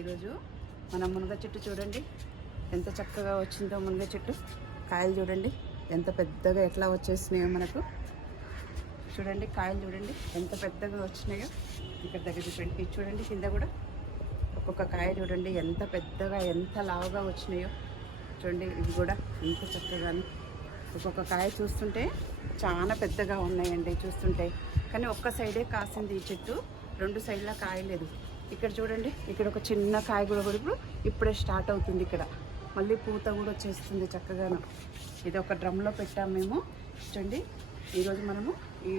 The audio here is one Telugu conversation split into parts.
ఈరోజు మన మునగ చెట్టు చూడండి. ఎంత చక్కగా వచ్చిందో మునగ చెట్టు. కాయలు చూడండి. ఎంత పెద్దగా ఎట్లా వచ్చేసినాయో మనకు. చూడండి కాయలు చూడండి. ఎంత పెద్దగా వచ్చినాయో. ఇక్కడ దగ్గర చూడండి. చూడండి కింద కూడా ఒక్కొక్క కాయ చూడండి. ఎంత పెద్దగా ఎంత లావుగా వచ్చినాయో. చూడండి ఇవి కూడా ఎంత చక్కగాను. ఒక్కొక్క కాయ చూస్తుంటే చాలా పెద్దగా ఉన్నాయండి చూస్తుంటే. కానీ ఒక్క సైడే కాసింది ఈ చెట్టు. రెండు సైడ్లా కాయలేదు. ఇక్కడ చూడండి ఇక్కడ ఒక చిన్న కాయ కూడా కూడా ఇప్పుడు ఇప్పుడే స్టార్ట్ అవుతుంది ఇక్కడ. మళ్ళీ పూత కూడా వచ్చేస్తుంది చక్కగాను. ఇది ఒక డ్రమ్లో పెట్టాము మేము. చూడండి ఈరోజు మనము ఈ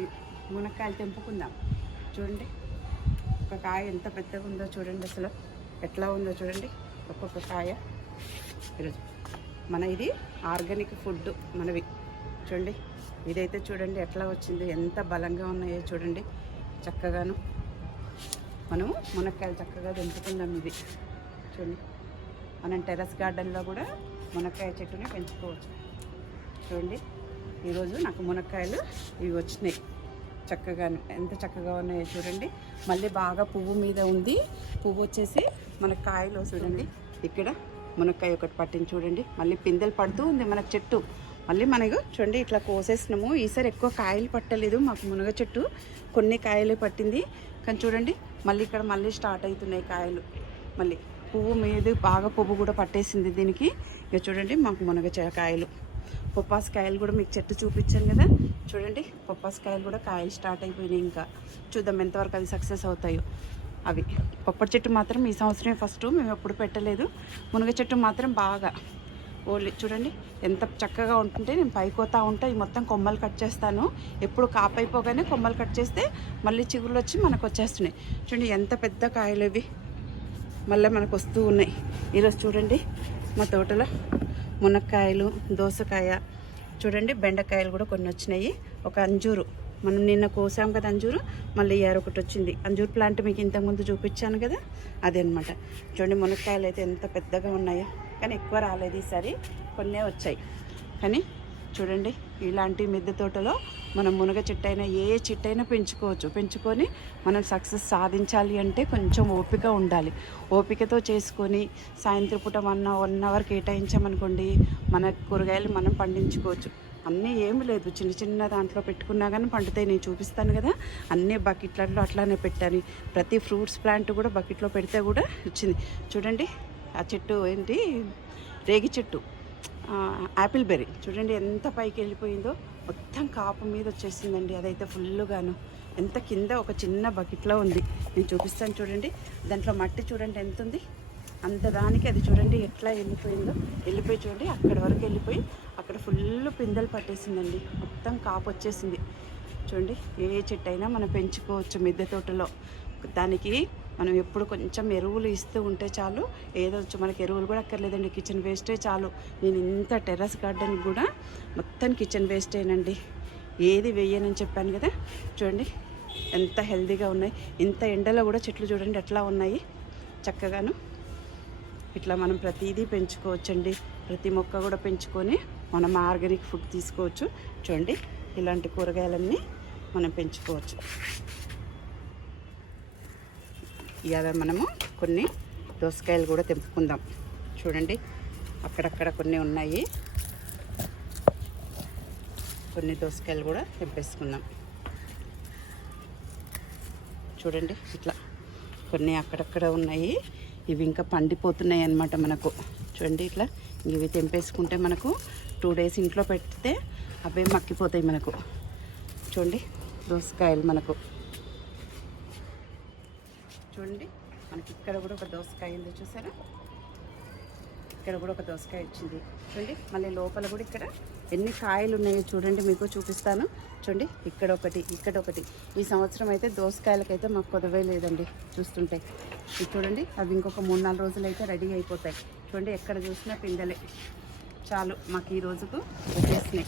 మునక్కాయలు తెంపుకుందాం. చూడండి ఒక కాయ ఎంత పెద్దగా ఉందో చూడండి అసలు. ఎట్లా ఉందో చూడండి ఒక్కొక్క కాయ. ఈరోజు మన ఇది ఆర్గానిక్ ఫుడ్ మనవి. చూడండి ఇదైతే చూడండి ఎట్లా వచ్చింది ఎంత బలంగా ఉన్నాయో చూడండి. చక్కగాను మనము మునక్కాయలు చక్కగా పెంచుకుందాం ఇది. చూడండి. మనం టెర్రస్ గార్డెన్లో కూడా మునక్కాయ చెట్టుని పెంచుకోవచ్చు. చూడండి. ఈరోజు నాకు మునక్కాయలు ఇవి వచ్చినాయి. చక్కగా ఎంత చక్కగా ఉన్నాయో చూడండి. మళ్ళీ బాగా పువ్వు మీద ఉంది. పువ్వు వచ్చేసి మన కాయలు చూడండి. ఇక్కడ మునక్కాయ ఒకటి పట్టింది చూడండి. మళ్ళీ పిందెలు పడుతూ ఉంది మన చెట్టు. మళ్ళీ మనకు చూడండి ఇట్లా కోసేసినాము. ఈసారి ఎక్కువ కాయలు పట్టలేదు మాకు మునగ చెట్టు. కొన్ని కాయలు పట్టింది. కానీ చూడండి మళ్ళీ ఇక్కడ మళ్ళీ స్టార్ట్ అవుతున్నాయి కాయలు. మళ్ళీ పువ్వు మీద బాగా పువ్వు కూడా పట్టేసింది దీనికి. ఇక చూడండి మాకు మునగ కాయలు. పొప్పాస్ కాయలు కూడా మీకు చెట్టు చూపించాను కదా. చూడండి పొప్పాస్ కాయలు కూడా కాయలు స్టార్ట్ అయిపోయినాయి ఇంకా. చూద్దాం ఎంతవరకు అది సక్సెస్ అవుతాయో. అవి. పొప్పటి చెట్టు మాత్రం ఈ సంవత్సరమే ఫస్ట్ మేము ఎప్పుడు పెట్టలేదు. మునగ చెట్టు మాత్రం బాగా ఓన్లీ చూడండి ఎంత చక్కగా ఉంటుంటే నేను పైకోతా ఉంటా ఈ మొత్తం కొమ్మలు కట్ చేస్తాను. ఎప్పుడు కాపైపోగానే కొమ్మలు కట్ చేస్తే మళ్ళీ చిగురులు వచ్చి మనకు వచ్చేస్తున్నాయి. చూడండి ఎంత పెద్ద కాయలు ఇవి. మళ్ళీ మనకు వస్తూ ఉన్నాయి. ఈరోజు చూడండి మా తోటలో మునక్కాయలు దోసకాయ చూడండి బెండకాయలు కూడా కొన్ని వచ్చినాయి. ఒక అంజూరు. మనం నిన్న కోసాం కదా అంజూరు మళ్ళీ ఇయర్ ఒకటి వచ్చింది. అంజూరు ప్లాంట్ మీకు ఇంతకుముందు చూపించాను కదా అదే అనమాట చూడండి మునక్కాయలు అయితే ఎంత పెద్దగా ఉన్నాయో. కానీ ఎక్కువ రాలేదు ఈసారి. కొన్నే వచ్చాయి. కానీ చూడండి ఇలాంటి మిద్దె తోటలో మనం మునగ చెట్టు అయినా ఏ చెట్టు అయినా పెంచుకోవచ్చు. పెంచుకొని మనం సక్సెస్ సాధించాలి అంటే కొంచెం ఓపిక ఉండాలి. ఓపికతో చేసుకొని సాయంత్రం పూట వన్ వన్ అవర్ కేటాయించామనుకోండి మన కూరగాయలు మనం పండించుకోవచ్చు. అన్నీ ఏమి లేదు. చిన్న చిన్న దాంట్లో పెట్టుకున్నా కానీ పండుతాయి. నేను చూపిస్తాను కదా అన్నీ బకెట్లలో అట్లానే పెట్టాను. ప్రతి ఫ్రూట్స్ ప్లాంట్ కూడా బకెట్లో పెడితే కూడా వచ్చింది. చూడండి ఆ చెట్టు ఏంటి? రేగి చెట్టు. Apple berry. చూడండి ఎంత పైకి వెళ్ళిపోయిందో. మొత్తం కాపు మీద వచ్చేసిందండి. అదైతే ఫుల్గాను ఎంత కింద ఒక చిన్న బకెట్లో ఉంది. నేను చూపిస్తాను చూడండి. దాంట్లో మట్టి చూడండి ఎంత ఉంది అంత దానికి అది చూడండి ఎట్లా వెళ్ళిపోయిందో. వెళ్ళిపోయి చూడండి. అక్కడ వరకు వెళ్ళిపోయి అక్కడ ఫుల్ పిందెలు పట్టేసిందండి. మొత్తం కాపు వచ్చేసింది. చూడండి ఏ చెట్టు అయినా మనం పెంచుకోవచ్చు మిద్దె తోటలో. దానికి మనం ఎప్పుడు కొంచెం ఎరువులు ఇస్తూ ఉంటే చాలు. ఏదో వచ్చి మనకి ఎరువులు కూడా అక్కర్లేదండి. కిచెన్ వేస్టే చాలు. నేను ఇంత టెర్రస్ గార్డెన్ కూడా మొత్తం కిచెన్ వేస్టేనండి. ఏది వేయనని చెప్పాను కదా? చూడండి. ఎంత హెల్దీగా ఉన్నాయి. ఇంత ఎండలో కూడా చెట్లు చూడండి ఎట్లా ఉన్నాయి. చక్కగాను. ఇట్లా మనం ప్రతిదీ పెంచుకోవచ్చండి. ప్రతి మొక్క కూడా పెంచుకొని మనం ఆర్గానిక్ ఫుడ్ తీసుకోవచ్చు. చూడండి. ఇలాంటి కూరగాయలన్నీ మనం పెంచుకోవచ్చు. ఇవాళ మనము కొన్ని దోసకాయలు కూడా తెంపుకుందాం. చూడండి అక్కడక్కడ కొన్ని ఉన్నాయి. కొన్ని దోసకాయలు కూడా తెంపేసుకుందాం. చూడండి ఇట్లా కొన్ని అక్కడక్కడ ఉన్నాయి. ఇవి ఇంకా పండిపోతున్నాయి అన్నమాట మనకు. చూడండి ఇట్లా ఇవి తెంపేసుకుంటే మనకు టూ డేస్ ఇంట్లో పెడితే అవే మక్కిపోతాయి మనకు. చూడండి దోసకాయలు మనకు. చూడండి. మనకి ఇక్కడ కూడా ఒక దోసకాయ ఉంది చూసారా? ఇక్కడ కూడా ఒక దోసకాయ వచ్చింది. చూడండి మళ్ళీ లోపల కూడా ఇక్కడ ఎన్ని కాయలు ఉన్నాయో చూడండి మీకు చూపిస్తాను. చూడండి ఇక్కడ ఒకటి ఇక్కడ ఒకటి. ఈ సంవత్సరం అయితే దోసకాయలకైతే మాకు కొదవే లేదండి చూస్తుంటే. చూడండి అవి ఇంకొక మూడు నాలుగు రోజులు అయితే రెడీ అయిపోతాయి. చూడండి ఎక్కడ చూసినా పిందలే. చాలు మాకు ఈ రోజుకు వచ్చేసినాయి